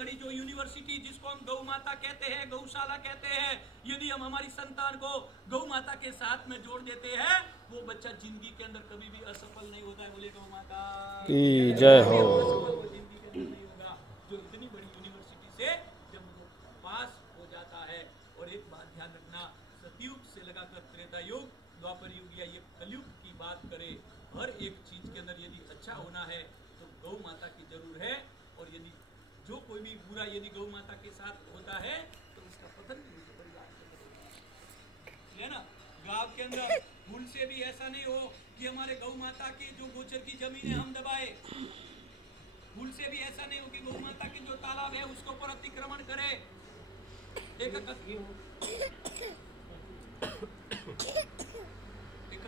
बड़ी जो यूनिवर्सिटी जिसको हम गौ माता कहते हैं, गौशाला कहते हैं, यदि हम हमारी संतान को गौ माता के साथ में जोड़ देते हैं, वो बच्चा जिंदगी के अंदर कभी भी असफल नहीं होता है। बोले गौ माता की जय हो। जिंदगी के अंदर नहीं होगा जो इतनी बड़ी यूनिवर्सिटी से जब वो पास हो जाता है। और एक बात ध्यान रखना, सतयुग से लगाकर त्रेता युग, द्वापर युग या ये कलयुग की बात करें, हर एक चीज के अंदर यदि अच्छा होना है तो गौ माता की जरूर है। और यदि जो कोई भी बुरा यदि गौ माता के साथ होता है तो उसका पतन भी मुझे परिवार है ना। गांव के अंदर भूल से भी ऐसा नहीं हो कि हमारे गौ माता की जो गोचर की जमीनें हम दबाए, भूल से भी ऐसा नहीं हो कि गौ माता के जो तालाब है उसके ऊपर अतिक्रमण करे। एक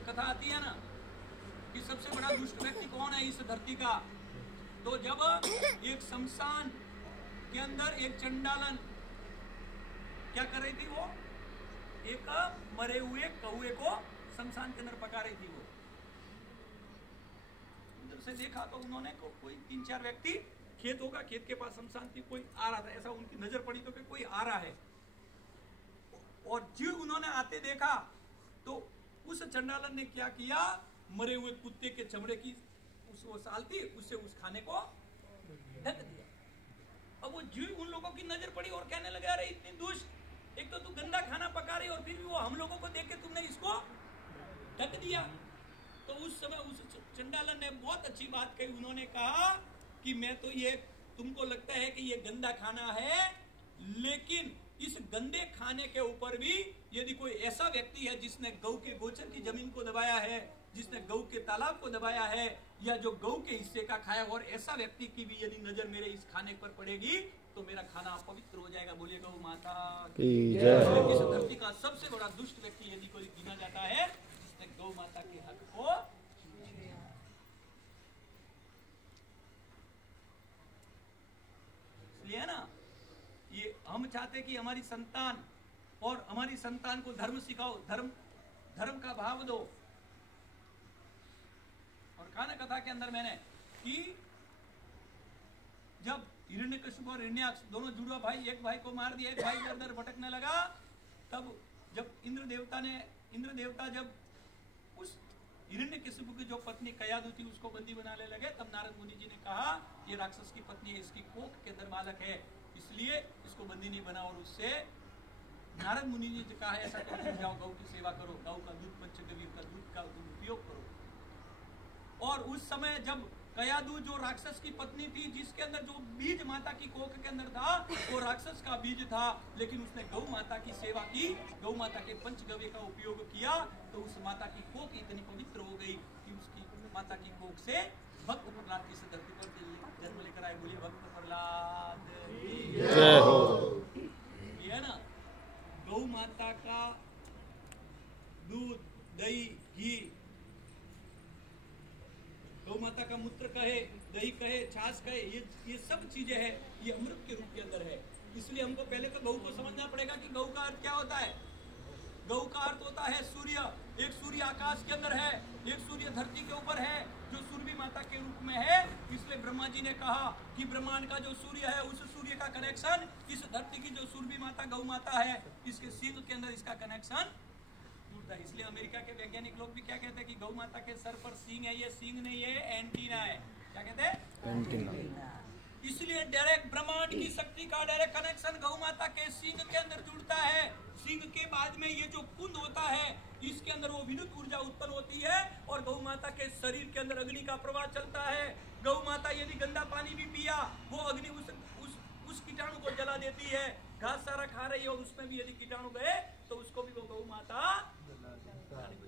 कथा आती है ना कि सबसे बड़ा दुष्ट व्यक्ति कौन है इस धरती का। तो जब एक शमशान के अंदर एक चंडालन क्या कर रही थी, वो एक मरे हुए कौए को शमशान के अंदर पका रही थी। वो जब से देखा तो उन्होंने कोई 3-4 व्यक्ति, खेत होगा, खेत के पास शमशान थी, कोई आ रहा था, ऐसा उनकी नजर पड़ी तो कि कोई आ रहा है। और जो उन्होंने आते देखा तो उस चंडालन ने क्या किया, मरे हुए कुत्ते के चमड़े की वो साल थी, उससे उस खाने को ढक दिया। अब वो जीव उन लोगों की नजर पड़ी और कहने लगे, अरे इतनी दुष्ट, एक तो तू गंदा खाना पका रही और फिर भी वो हम लोगों को देख के तुमने इसको ढक दिया। तो उस समय उस चंडालन ने बहुत अच्छी बात कही। उन्होंने कहा कि मैं तो ये, तुमको लगता है कि ये गंदा खाना है, लेकिन इस गंदे खाने के ऊपर भी यदि कोई ऐसा व्यक्ति है जिसने गौ के गोचर की जमीन को दबाया है, जिसने गौ के तालाब को दबाया है, या जो गौ के हिस्से का खाया, और ऐसा व्यक्ति की भी यदि नजर मेरे इस खाने पर पड़ेगी तो मेरा खाना पवित्र हो जाएगा। बोलिए गौ माता की जय। इस धरती का सबसे बड़ा दुष्ट व्यक्ति यदि कोई गिना जाता है जिसने गौ माता के हक को इसलिए ना, ये हम चाहते कि हमारी संतान और हमारी संतान को धर्म सिखाओ, धर्म का भाव दो। और खाना कथा के अंदर मैंने कि जब हिरण्यकशिपु और हिरण्याक्ष दोनों जुड़वा भाई, एक भाई को मार दिया, एक भाई इधर उधर भटकने लगा, तब जब इंद्र देवता जब उस हिरण्यकशिपु की जो पत्नी कयादु थी उसको बंदी बनाने लगे, तब नारद मुनि जी ने कहा ये राक्षस की पत्नी है, इसकी कोख के अंदर बालक है, इसलिए इसको बंदी नहीं बना। और उससे नारद मुनि जी ने कहा ऐसा करो, जाओ गौ की सेवा करो, गौ का दूध, पंचगव्य का दूध का उपयोग करो। और उस समय जब कयादु जो राक्षस की पत्नी थी, जिसके अंदर जो बीज माता की कोख के अंदर था वो राक्षस का बीज था, लेकिन उसने गौ माता की सेवा की, गौ माता के पंचगव्य का उपयोग किया, तो उस माता की कोख इतनी पवित्र हो गई कि उसकी माता की कोख से भक्त प्रहलाद की धरती पर जन्म लेकर आए। बोलिए भक्त प्रहलाद जय हो। ये है ना, गौ माता का दूध, दही, घी, गौ माता का मूत्र कहे, दही कहे, छाछ कहे, ये सब चीजें हैं, ये अमृत के रूप के अंदर है। इसलिए हमको पहले तो गौ को समझना पड़ेगा कि गौ का अर्थ क्या होता है। गौ का अर्थ होता है सूर्य। एक सूर्य आकाश के अंदर है, एक सूर्य धरती के ऊपर है, जो सूर्य माता के रूप में है। इसलिए ब्रह्मा जी ने कहा कि ब्रह्मांड का जो सूर्य है, उस सूर्य का कनेक्शन इस धरती की जो सूर्य माता गौ माता है, इसके सींग के अंदर इसका कनेक्शन जुड़ता है। इसलिए अमेरिका के वैज्ञानिक लोग भी क्या कहते हैं कि गौ माता के सर पर सींग है, ये सींग नहीं है, एंटीना है। क्या कहते हैं? एंटीना। इसलिए डायरेक्ट ब्रह्मांड की शक्ति का डायरेक्ट कनेक्शन गौ माता के सींग के अंदर जुड़ता है। सींग के बाद में ये जो कुंड होता है, इसके अंदर वो विद्युत ऊर्जा उत्पन्न होती है और गौ माता के शरीर के अंदर अग्नि का प्रवाह चलता है। गौ माता यदि गंदा पानी भी पिया, वो अग्नि उस कीटाणु को जला देती है। घास सारा खा रही है और उसमें भी यदि कीटाणु गए तो उसको भी वो गौ माता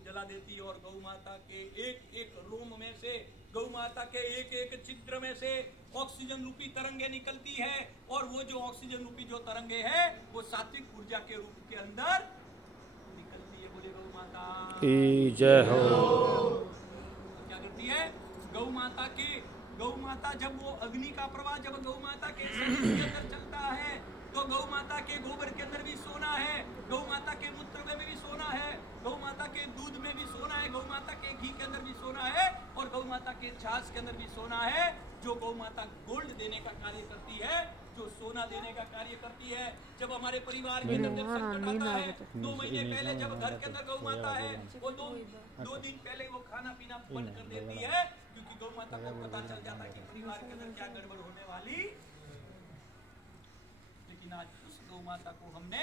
जला देती है। और गौ माता के एक एक रोम में से, गौ माता के एक एक छिद्र में से ऑक्सीजन रूपी तरंगे निकलती है। और वो जो ऑक्सीजन रूपी जो तरंगे है, वो सात्विक ऊर्जा के रूप के अंदर निकलती है। बोले गौ माता की जय हो। क्या करती है गौ माता की? गौ माता जब वो अग्नि का प्रवाह जब गौ माता के शरीर के अंदर चलता है, तो गौ माता के गोबर के अंदर भी सोना है, गौ माता के मूत्र में भी सोना है, गौ माता के दूध में भी सोना है, गौ माता के घी के अंदर भी सोना है, और गौ माता के छाछ के अंदर भी सोना है। जो गौ माता गोल्ड देने का कार्य करती है, जो सोना देने का कार्य करती है। जब हमारे परिवार के अंदर जब संकट आता है, 2 महीने पहले जब घर के अंदर गौ माता है, वो दो दिन पहले वो खाना पीना बंद कर देती है, क्योंकि गौ माता को पता चल जाता है कि परिवार के अंदर क्या गड़बड़ होने वाली। लेकिन आज उस गौ माता को हमने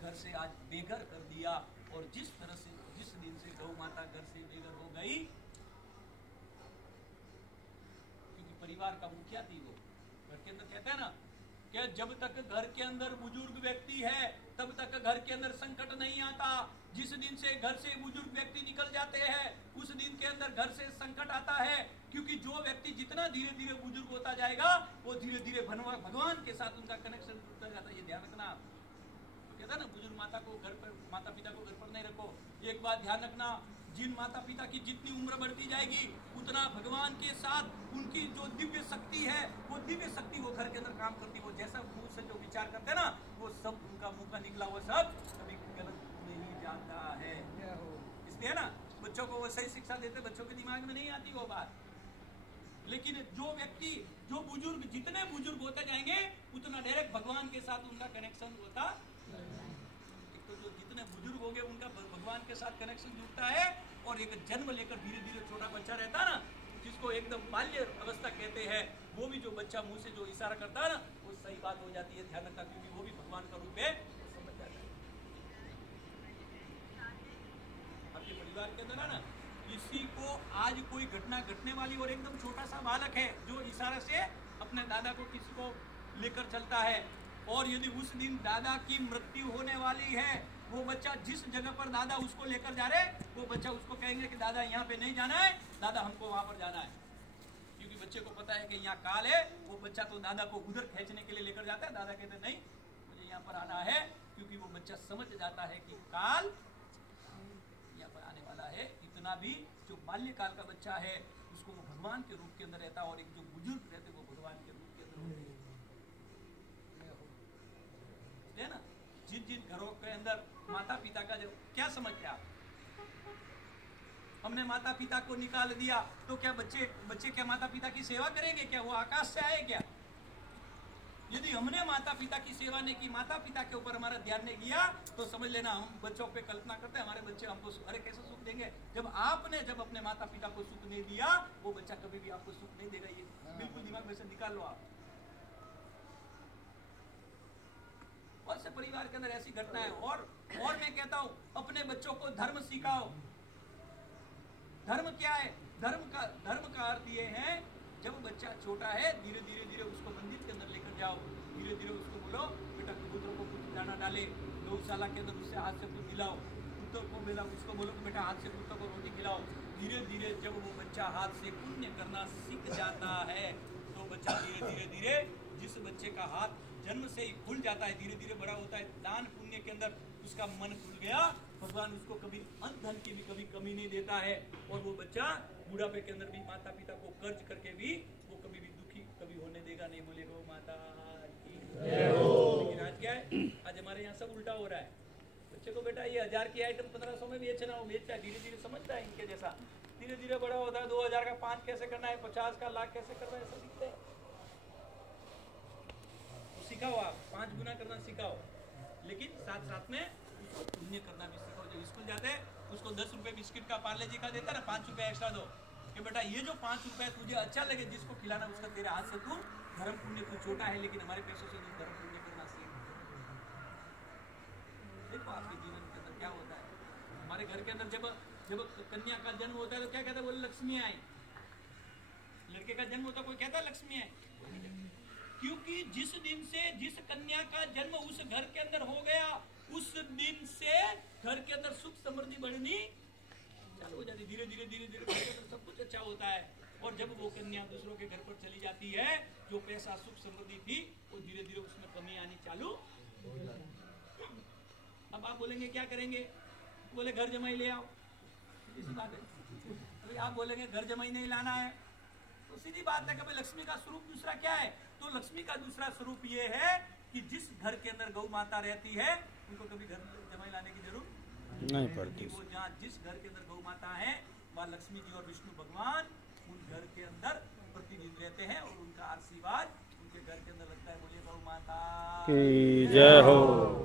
घर से आज बेघर कर दिया, और जिस तरह से जिस दिन से गौ माता घर से बेघर हो गई, क्योंकि परिवार का मुखिया थी वो, घर के अंदर कहते हैं ना कि जब तक घर के अंदर बुजुर्ग व्यक्ति है तब तक घर के अंदर संकट नहीं आता। जिस दिन से घर से बुजुर्ग व्यक्ति निकल जाते हैं उस दिन के अंदर घर से संकट आता है, क्योंकि जो व्यक्ति जितना धीरे धीरे बुजुर्ग होता जाएगा वो धीरे धीरे भगवान के साथ उनका कनेक्शन टूटता जाता है। ये ध्यान रखना। तो कहता है ना, बुजुर्ग माता को घर पर, माता पिता को घर पर नहीं रखो। एक बात ध्यान रखना, जिन माता पिता की जितनी उम्र बढ़ती जाएगी उतना भगवान के साथ उनकी जो दिव्य शक्ति है, वो दिव्य शक्ति वो घर के अंदर काम करती है। वो जैसा मुंह से जो विचार करते हैं ना, वो सब उनका मुंह का निकला वो सब कभी गलत नहीं जाता है। इसलिए ना बच्चों को वो सही शिक्षा देते, बच्चों के दिमाग में नहीं आती वो बात। लेकिन जो व्यक्ति, जो बुजुर्ग, जितने बुजुर्ग होते जाएंगे उतना डायरेक्ट भगवान के साथ उनका कनेक्शन होता। तो जो जितने बुजुर्ग हो गए उनका भगवान के साथ कनेक्शन जुड़ता है। और एक जन्म लेकर धीरे धीरे छोटा बच्चा रहता है ना, जिसको एकदम बाल्य अवस्था कहते हैं, वो भी जो बच्चा मुंह से जो इशारा करता है ना, वो सही बात हो जाती है। ध्यान रखना, क्योंकि वो भी भगवान का रूप है, समझ जाता है। आपके परिवार के अंदर है ना, किसी को आज कोई घटना घटने वाली और एकदम छोटा सा बालक है जो इशारे से अपने दादा को किसी को लेकर चलता है, और यदि उस दिन दादा की मृत्यु होने वाली है, वो बच्चा जिस जगह पर दादा उसको लेकर जा रहे, वो बच्चा उसको कहेंगे कि दादा यहाँ पे नहीं जाना है, दादा हमको वहां पर जाना है। क्योंकि बच्चे को पता है कि यहाँ काल है, वो बच्चा तो दादा को उधर खींचने के लिए लेकर जाता है। दादा कहते नहीं, मुझे यहाँ पर आना है, क्योंकि वो बच्चा समझ जाता है कि काल यहाँ पर आने वाला है। इतना भी जो बाल्यकाल का बच्चा है उसको वो भगवान के रूप के अंदर रहता है, और एक जो बुजुर्ग रहते वो भगवान के रूप के अंदर होते है ना। जिन जिन घरों के अंदर माता पिता का जो क्या समझते आप, हमने माता पिता को निकाल दिया तो क्या बच्चे क्या माता पिता की सेवा करेंगे? क्या वो आकाश से आए क्या? यदि हमने माता पिता की सेवा नहीं की, माता पिता के ऊपर हमारा ध्यान नहीं किया, तो समझ लेना हम बच्चों पे कल्पना करते हैं हमारे बच्चे हमको अरे कैसे सुख देंगे। जब आपने जब अपने माता पिता को सुख नहीं दिया, वो बच्चा कभी भी आपको सुख नहीं देगा। ये बिल्कुल दिमाग में से निकाल लो आप। और से परिवार के अंदर ऐसी घटना है। और मैं कहता हूं अपने बच्चों को धर्म सिखाओ। धर्म क्या है? धर्म का अर्थ ये है, जब बच्चा छोटा है धीरे धीरे उसको मंदिर के अंदर लेकर जाओ, धीरे धीरे उसको बोलो बेटा कबूतरों को कुछ दाना डाले, गौशाला के अंदर उससे हाथ से कुछ खिलाओ, कुत्तों को मिलाओ, उसको बोलो कि बेटा हाथ से कुत्तों को रोटी खिलाओ। धीरे धीरे जब वो बच्चा हाथ से पुण्य करना सीख जाता है, तो बच्चा धीरे धीरे जिस बच्चे का हाथ जन्म से ही खुल जाता है, धीरे धीरे बड़ा होता है, दान पुण्य के अंदर उसका मन खुल गया, भगवान उसको कभी अन्न धन की भी कभी कमी नहीं देता है। और वो बच्चा बुढ़ापे के अंदर भी माता पिता को कर्ज करके भी वो कभी भी दुखी कभी होने देगा नहीं। बोले गो माता की जय हो। लेकिन आज क्या है, आज हमारे यहाँ सब उल्टा हो रहा है। बच्चे को बेटा ये 1000 की आइटम 1500 में बेचना, वो बेचता है, धीरे धीरे समझता है इनके जैसा, धीरे धीरे बड़ा होता है। 2000 का 5 कैसे करना है, 50 का लाख कैसे करना है, ऐसा दिखता है। सिखाओ, आप 5 गुना करना सिखाओ, लेकिन साथ साथ में उसको पुण्य करना भी सिखाओ। जब स्कूल जाते हैं उसको 10 रुपए बिस्किट का पार्ले जी का देता है ना, 5 रुपए एक्स्ट्रा दो कि बेटा ये जो 5 रुपए तुझे अच्छा लगे जिसको खिलाना उसका तेरे हाथ से तू धर्म पुण्य, तू छोटा है लेकिन हमारे पैसों से धर्म पुण्य करना सीख। देखो आपके जीवन के अंदर क्या होता है। हमारे घर के अंदर जब कन्या का जन्म होता है तो क्या कहता है, बोले लक्ष्मी आई। लड़के का जन्म होता है कोई कहता है लक्ष्मी आई, क्योंकि जिस दिन से जिस कन्या का जन्म उस घर के अंदर हो गया, उस दिन से घर के अंदर सुख समृद्धि बढ़नी चालू हो जाती। धीरे धीरे सब कुछ अच्छा होता है। और जब वो कन्या दूसरों के घर पर चली जाती है, जो पैसा सुख समृद्धि थी वो धीरे धीरे उसमें कमी आनी चालू हो जाती। अब आप बोलेंगे क्या करेंगे, बोले घर जमाई ले आओ, इसी बात है। अभी आप बोलेंगे घर जमाई नहीं लाना है, तो सीधी बात है कि लक्ष्मी का स्वरूप दूसरा क्या है। तो लक्ष्मी का दूसरा स्वरूप ये है कि जिस घर के अंदर गौ माता रहती है उनको कभी घर जमाई लाने की जरूरत नहीं पड़ती। वो जहाँ जिस घर के अंदर गौ माता है वहाँ लक्ष्मी जी और विष्णु भगवान उन घर के अंदर प्रतिदिन रहते हैं और उनका आशीर्वाद उनके घर के अंदर लगता है। बोलिए गौ माता की जय हो।